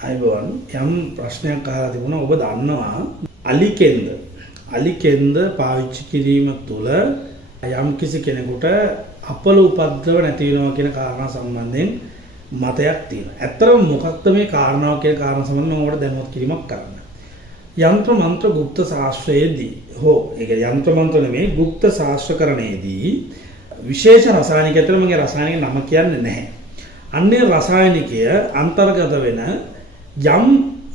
අයිබෝන් යම් ප්‍රශ්නයක් අහලා තිබුණා ඔබ දන්නවා අලි කෙන්ද පාවිච්චි කිරීම තුළ යම් කිසි කෙනෙකුට අපල උපද්‍රව නැති වෙනවා කියන කාරණා සම්බන්ධයෙන් මතයක් තියෙනවා. ඇත්තටම මොකක්ද මේ කාරණාව කියන කාරණා සම්බන්ධව මම ඔයාලට දැනුවත් කිරීමක් කරන්න. යන්ත්‍ර මන්ත්‍ර গুপ্ত ශාස්ත්‍රයේදී ඒක යන්ත්‍ර මන්ත්‍ර නෙමෙයි গুপ্ত ශාස්ත්‍රකරණයේදී විශේෂ රසායනික ඇතර මගේ රසායනික නම කියන්නේ නැහැ. අන්නේ රසායනිකය අන්තර්ගත වෙන යම්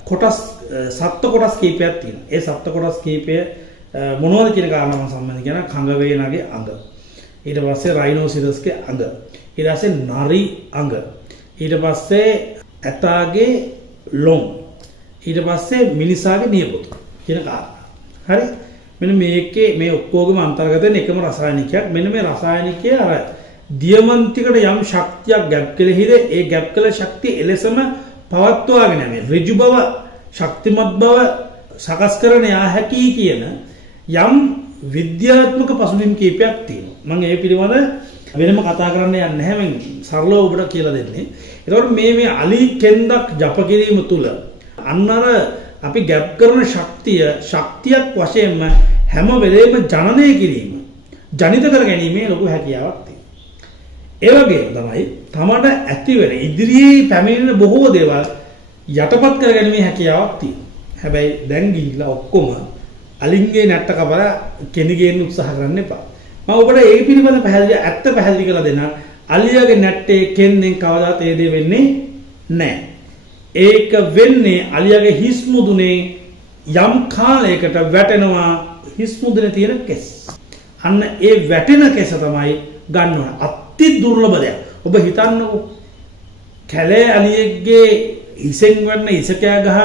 කොටස් සත්ත්ව කොටස් කීපයක් තියෙනවා. ඒ සත්ත්ව කොටස් කීපය මොනවද කියන කාරණාව සම්බන්ධ කියන කඟ වේනගේ අඟ. ඊට පස්සේ රයිනෝසිරස්ගේ අඟ. ඊට පස්සේ නරි අඟ. ඊට පස්සේ ඇතාගේ ලොම්. ඊට පස්සේ මිනිසාගේ නියපොතු කියන කාරණා. හරි? මෙන්න මේකේ මේ ඔක්කොගේම අන්තර්ගත වෙන එකම රසායනිකයක්. මෙන්න මේ රසායනිකය අර දියමන්තිකට යම් ශක්තියක් ගැප් කෙලෙහිද ඒ ගැප් කළ ශක්තිය එලෙසම පවත්වාගෙන යන්නේ ඍජු බව ශක්තිමත් බව සකස් කරන යා හැකි කියන යම් විද්‍යාත්මක පසුබිම් කීපයක් තියෙනවා. මම ඒ පිළිබඳ වෙනම කතා කරන්න යන්නේ නැහැ. මම සරලව ඔබට කියලා දෙන්නේ. ඒතකොට මේ අලි කෙන්දක් ජප කිරීම තුල අන්නර අපි ගැප් කරන ශක්තියක් වශයෙන්ම හැම වෙලේම ජනනය කිරීම ජනිත කර ගැනීමේ ලොකු හැකියාවක් තියෙනවා. ඒ වගේම තමයි තමට ඇති වෙන ඉදිරියේ පැමිණෙන බොහෝ දේවල් යටපත් කරගැනීමේ හැකියාවක් තියෙනවා. හැබැයි දැන් ගිහිල්ලා ඔක්කොම අලින්ගේ නැට්ට කපලා කෙනිගෙන්න උත්සාහ කරන්න එපා. මම ඔබට ඒ පිළිබඳ පැහැදිලි කරලා දෙන්නම්. අලියාගේ නැට්ටේ කෙන්නෙන් කවදාත් ඒ දේ වෙන්නේ නැහැ. ඒක වෙන්නේ අලියාගේ හිස් මුදුනේ යම් කාලයකට වැටෙනවා හිස් මුදුනේ තියෙන කෙස්. අන්න ඒ වැටෙන කෙස තමයි ගන්නවා. අති දුර්ලභ දෙයක්. ඔබ හිතන්නකෝ කැලේ අලියෙක්ගේ හිසෙන් වන්න ඉසකෑ ගහක්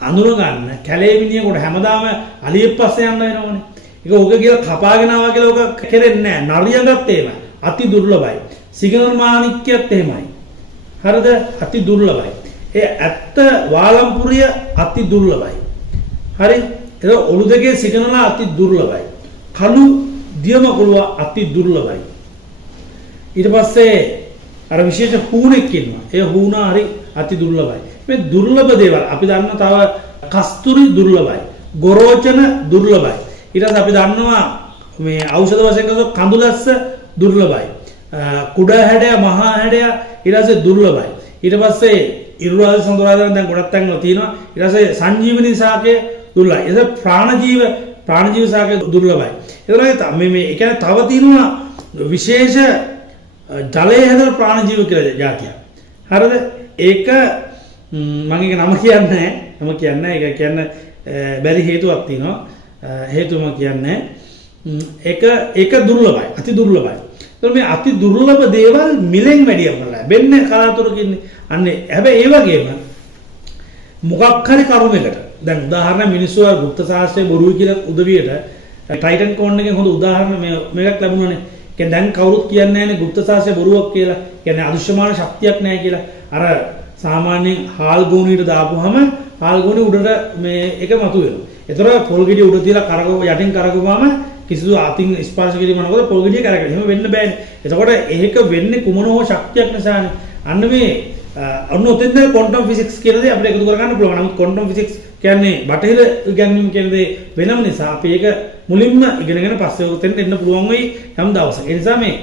අඳුර ගන්න කැලේ මිනිහෙකුට හැමදාම අලියෙක් පස්සේ යන්න වෙනවනේ. ඒක ඕක කියලා කපාගෙන ආවා කියලා ඕක කෙරෙන්නේ නැහැ. නරියගත් එහෙමයි. අති දුර්ලභයි. සිගනල් මාණික්කයත් එහෙමයි. හරිද? අති දුර්ලභයි. ඒ ඇත්ත වාලම්පුරිය අති දුර්ලභයි. හරි? ඒක ඔළු දෙකේ සිගනල අති දුර්ලභයි. කළු දියමකුළුව අති දුර්ලභයි. ඊට පස්සේ අර විශේෂ හූනෙක් ඉන්නවා. ඒ හූනා හරි අති දුර්ලභයි. මේ දුර්ලභ දේවල් අපි දන්න තව කස්තුරි දුර්ලභයි. ගොරෝචන දුර්ලභයි. ඊට පස්සේ අපි දන්නවා මේ ඖෂධ වශයෙන් ගත්තොත් කඳුලස්ස දුර්ලභයි. කුඩ හැඩය මහා හැඩය ඊට පස්සේ දුර්ලභයි. ඊට පස්සේ ඉරුරාජ සඳුරාදෙන් දැන් ගොඩක් තැන්වල තියෙනවා. ඊට පස්සේ සංජීවනී ශාකයේ දුර්ලභයි. ඊට පස්සේ ප්‍රාණජීව ශාකයේ දුර්ලභයි. ඒතරම් මේ ඒ කියන්නේ තව තියෙනවා විශේෂ ජලයේ හැදෙන ප්‍රාණජීව කියලා જાතියක්. හරිද? ඒක මම ඒක නම කියන්නේ නැහැ. ඒක කියන්න බැරි හේතුවක් තියෙනවා. හේතුව මම කියන්නේ ඒක දුර්ලභයි. අති දුර්ලභයි. ඒතකොට මේ අති දුර්ලභ දේවල් මිලෙන් වැඩි කරලා බෙන්නේ කලාතුරකින්. අන්නේ හැබැයි ඒ වගේම මොකක් හරි කරුමයකට දැන් උදාහරණ මිනිස්සු ගුප්ත ශාස්ත්‍රයේ බොරුයි කියලා උදවියට ටයිටන් කෝන් එකෙන් හොඳ උදාහරණ මේකක් ලැබුණානේ. කියන්නේ දැන් කවුරුත් කියන්නේ නැහැනේ ගුප්ත ශාස්ත්‍රයේ බොරුවක් කියලා. කියන්නේ අදෘශ්‍යමාන ශක්තියක් නැහැ කියලා. අර සාමාන්‍යයෙන් හාල් ගෝණියට දාපුවාම හාල් ගෝණිය උඩට මේ එක මතුවෙනවා. ඒතර පොල් ගෙඩිය උඩ තියලා යටින් කරකවුවාම කිසිදු අතින් ස්පර්ශ කිරීම නැවත පොල් ගෙඩිය කරකැවෙන. එහෙම වෙන්න බෑනේ. එතකොට ඒක වෙන්නේ කුමන හෝ ශක්තියක් නිසානේ. අන්න මේ අන්න ඔතෙන්ද ක්වොන්ටම් ෆිසික්ස් කියන දේ අපිට එකතු කරගන්න පුළුවන්. නමුත් ක්වොන්ටම් ෆිසික්ස් කියන්නේ බටහිර ඉගැන්වීම් කියන දේ වෙනම නිසා අපි ඒක මුලින්ම ඉගෙනගෙන පස්සේ ඔතෙන්ට එන්න පුළුවන් වෙයි යම් දවසක. ඒ නිසා මේ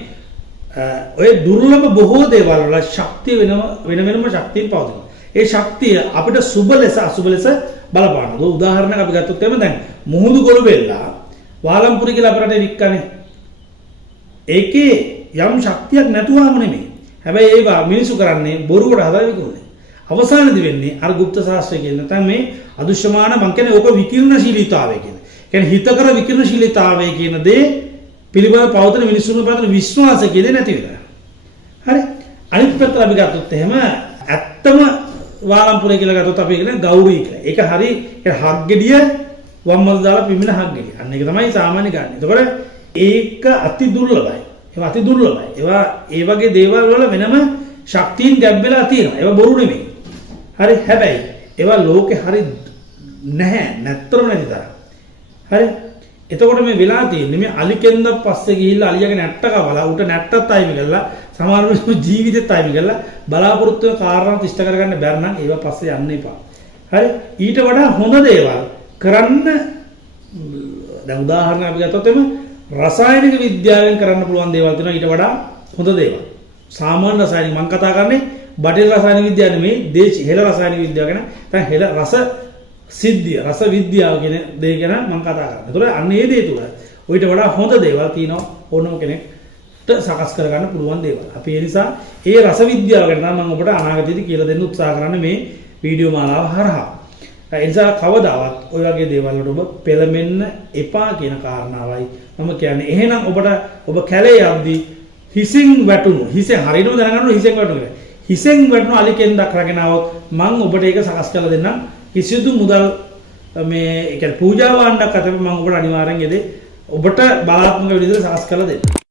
ඔය දුර්ලභ බොහෝ දේවල් වල ශක්තිය වෙනම ශක්තිය පවතිනවා. ඒ ශක්තිය අපිට සුබ ලෙස අසුබ ලෙස බලපානවා. උදාහරණයක් අපි ගත්තොත් එimhe දැන් මුහුදු ගොළු වෙල්ලා වාලම්පුරි කියලා අපරට වික්කනේ. ඒකේ යම් ශක්තියක් නැතුවම නෙමෙයි. හැබැයි ඒවා මිනිසු කරන්නේ බොරුවට හදලා විකුණන්නේ. අවසානයේදී වෙන්නේ අර গুপ্ত ශාස්ත්‍රය කියන නැත්නම් මේ අදෘශ්‍යමාන මං කියන්නේ ඕක විකිරණශීලීතාවය කියන. කියන්නේ හිතකර විකිරණශීලීතාවය කියන දේ පිළිබඳව පවතින මිනිසුන්ගේ පවතින විශ්වාසය කියන්නේ නැති වෙලා. හරි? අනිත් පැත්තට අපි ගත්තොත් එහෙම ඇත්තම වාලම්පුරේ කියලා ගත්තොත් අපි කියන්නේ ගෞරී කියලා. ඒක හරි ඒ හක් ගෙඩිය වම්මල දාලා පිමින හක් ගෙඩිය. අන්න ඒක තමයි සාමාන්‍ය ගන්න. එතකොට ඒක අති දුර්ලභයි. ඒවා අති දුර්ලභයි. ඒවා ඒ වගේ දේවල් වල වෙනම ශක්තියින් ගැබ් වෙලා තියෙනවා. ඒවා බොරු නෙමෙයි. හරි? හැබැයි ඒවා ලෝකේ හරි නැහැ. නැත්තරම නැති තරම්. හරි? එතකොට මේ වෙලා තියෙන්නේ මේ අලිකෙන්ද පස්සේ ගිහිල්ලා අලියාගේ නැට්ට කවලා උට නැට්ටත් අයිමි කරලා සමහරවිට ජීවිතෙත් අයිමි කරලා බලාපොරොත්තු වෙන කාරණා ඉෂ්ට කරගන්න බැර නම් ඒවා පස්සේ යන්න එපා. හරි? ඊට වඩා හොඳ දේවල් කරන්න දැන් උදාහරණයක් අපි ගත්තොත් එම රසායනික විද්‍යාවෙන් කරන්න පුළුවන් දේවල් තියෙනවා ඊට වඩා හොඳ දේවල්. සාමාන්‍ය රසායනික මම කතා කරන්නේ බටහිර රසායනික විද්‍යාව නෙමෙයි දේශීය හෙළ රසායනික විද්‍යාව ගැන. දැන් හෙළ රස සිද්ධිය රස විද්‍යාව කියන දේ ගැන මම කතා කරන්නේ. ඒතකොට අන්න ඒ දේ තුල ඔయిత වඩා හොඳ දේවල් තියෙනවා ඕනම කෙනෙක්ට සකස් කරගන්න පුළුවන් දේවල්. අපි ඒ නිසා ඒ රස විද්‍යාව ගැන මම ඔබට අනාගතයේදී කියලා දෙන්න උත්සාහ කරන්නේ මේ වීඩියෝ මාලාව හරහා. ඒ නිසා කවදාවත් ඔය වගේ දේවල් වලට ඔබ පෙළඹෙන්න එපා කියන කාරණාවයි මම කියන්නේ. එහෙනම් ඔබ කැලේ යද්දී හිසින් වැටුණු හිසෙන් හරියටම දැනගන්න හිසෙන් වැටුණු හිසෙන් වැටුණු අලිකෙන්දක් රගෙන આવොත් මම ඔබට ඒක සකස් කරලා දෙන්නම්. කිසිදු මුදල් මේ ඒ කියන්නේ පූජා භාණ්ඩයක් අතර මම ඔබට අනිවාර්යෙන් ඔබට බලාත්මක විදිහට සකස් කරලා දෙන්න.